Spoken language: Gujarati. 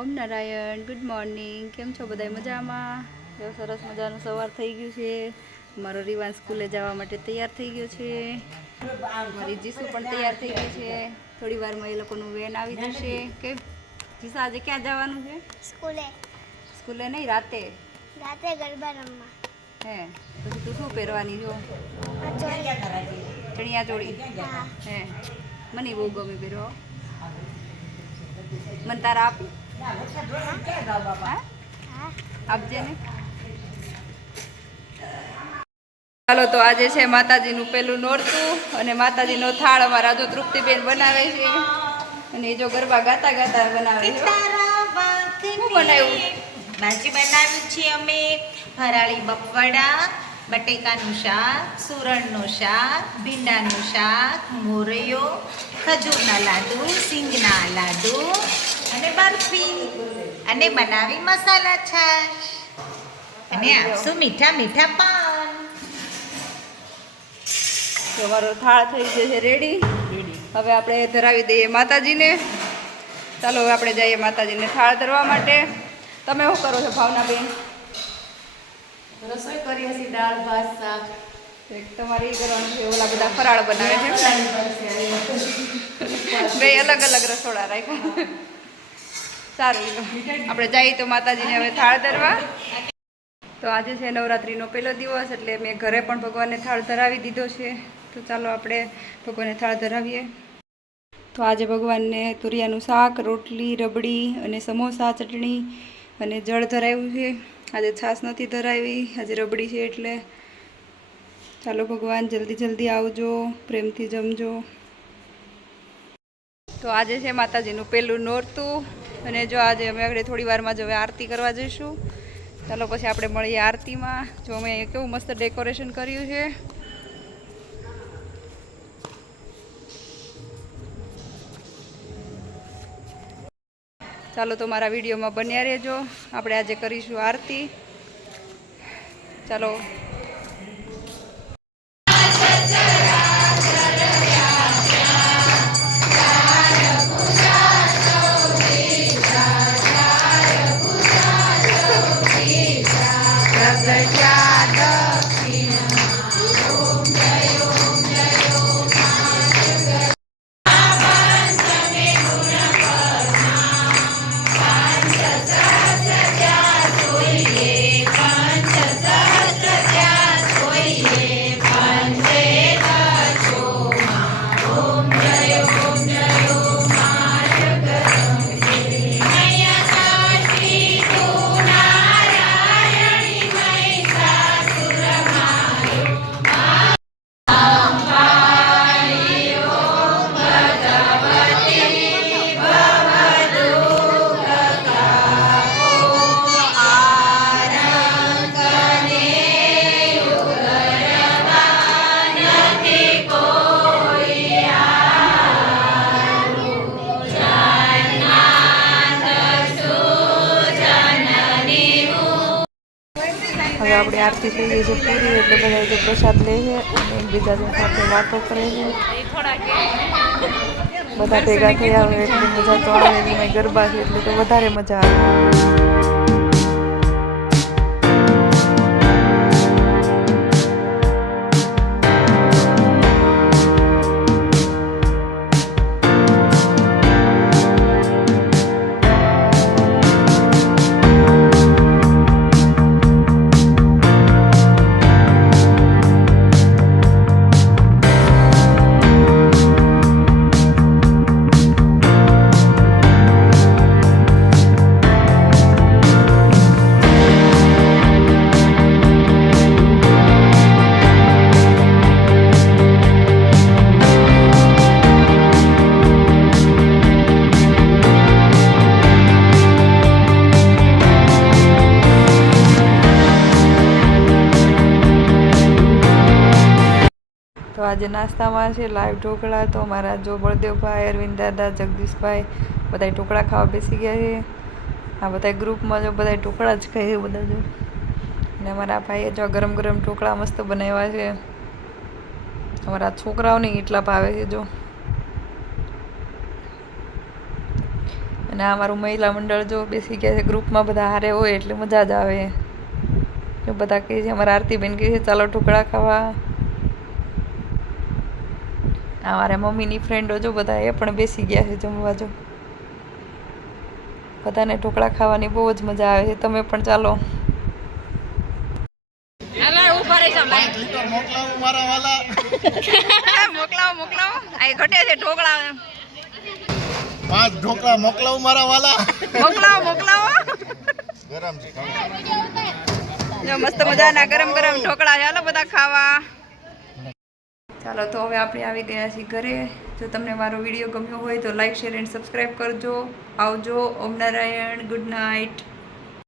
ઓમ નારાયણ, ગુડ મોર્નિંગ. કેમ છો બધા? મજામાં? બહુ સરસ મજાનું સવાર થઈ ગયું છે. મારો રીવાન સ્કૂલે જવા માટે તૈયાર થઈ ગયો છે. મારી જીસુ પણ તૈયાર થઈ ગઈ છે. થોડી વારમાં એ લોકોનું વેન આવી જશે. કે જીસા આજે ક્યાં જવાનું છે? સ્કૂલે. સ્કૂલે નહીં, રાતે. રાતે ગરબા રમવા. હે પછી તું શું પહેરવાની છો? ચણિયા ચોળી. હે મને બહુ ગમે પહેરવા. મને તારા આપી આપજે ને. ચાલો તો આજે છે માતાજીનું પેલું નોરતું અને માતાજીનો થાળ અમારા જો તૃપ્તિબેન બનાવે છે અને એ જો ગરબા ગાતા ગાતા બનાવે છે. શું બનાવ્યું? ભાજી બનાવ્યું છે અમે ફરાળી બપવડા, બટેકાનું શાક, સુરણનું શાક, ભીંડાનું શાક, મોરૈયો, ખજૂરના લાડુ, સિંગના લાડુ અને બરફી અને બનાવી મસાલા છાશ અને આપશું મીઠા મીઠા પાન. તો અમારો થાળ થઈ જશે રેડી. હવે આપણે ધરાવી દઈએ માતાજીને. ચાલો હવે આપણે જઈએ માતાજીને થાળ ધરવા માટે. તમે શું કરો છો ભાવનાબેન? રસોઈ કરી હશે, દાળ ભાત શાક. તમારે એ કરવાનું છે, ઓલા બધા ફરાળ બનાવે છે બે અલગ અલગ રસોડા રાખ્યા. સારું, આપણે જઈએ તો માતાજીને હવે થાળ ધરવા. તો આજે છે નવરાત્રિનો પહેલો દિવસ, એટલે મેં ઘરે પણ ભગવાનને થાળ ધરાવી દીધો છે. તો ચાલો આપણે ભગવાનને થાળ ધરાવીએ. તો આજે ભગવાનને તુરિયાનું શાક, રોટલી, રબડી અને સમોસા, ચટણી અને જળ ધરાવ્યું છે. આજે છાશ નથી ધરાવી, આજે રબડી છે એટલે. ચાલો ભગવાન જલ્દી જલ્દી આવજો, પ્રેમથી જમજો. તો આજે છે માતાજીનું પહેલું નોરતું અને જો આજે અમે આગળ થોડી વારમાં જ હવે આરતી કરવા જઈશું. ચાલો પછી આપણે મળીએ આરતીમાં. જો અમે કેવું મસ્ત ડેકોરેશન કર્યું છે. ચાલો તો મારા વિડીયોમાં બન્યા રહેજો. આપણે આજે કરીશું આરતી. ચાલો. હવે આપણે આરતી થઈ ગઈ છે પૂરી, એટલે બધા જે પ્રસાદ લે છે અને એકબીજા સાથે વાતો કરે છે. બધા ભેગા થયા હોય એટલી મજા તો આવે. એમાં ગરબા છે એટલે તો વધારે મજા આવે. તો આજે નાસ્તામાં છે લાઈવ ઢોકળા. તો મારા જો બળદેવભાઈ, અરવિંદ દાદા, જગદીશભાઈ બધા ઢોકળા ખાવા બેસી ગયા છે. આ બધા ગ્રુપમાં જો બધા ઢોકળા જ ખાય બધા જો. અને અમારા ભાઈએ જો ગરમ ગરમ ઢોકળા મસ્ત બનાવ્યા છે. અમારા છોકરાઓને એટલા ભાવે છે જો. અને આ મારું મહિલા મંડળ જો બેસી ગયા છે ગ્રુપમાં, બધા હારે હોય એટલે મજા જ આવે. જો બધા કહે છે, અમારા આરતીબેન કહે છે ચાલો ઢોકળા ખાવા. અમારા મમ્મીની ફ્રેન્ડો જો બધા એ પણ બેસી ગયા છે જમવા. જો બધાને ઢોકળા ખાવાની બહુ જ મજા આવે છે. તમે પણ ચાલો. મોકલાવો આ ઘટે છે ઢોકળા. 5 ઢોકળા મોકલાવું મારા વાલા. મોકલાવો ગરમ છે. જો મસ્ત મજાના ગરમ ગરમ ઢોકળા. ચાલો બધા ખાવા. ચાલો તો હવે આપણે આવી ગયા છીએ ઘરે. જો તમને મારો વિડીયો ગમ્યો હોય તો લાઈક, શેર એન્ડ સબસ્ક્રાઈબ કરજો. આવજો. ઓમ નારાયણ. Good night.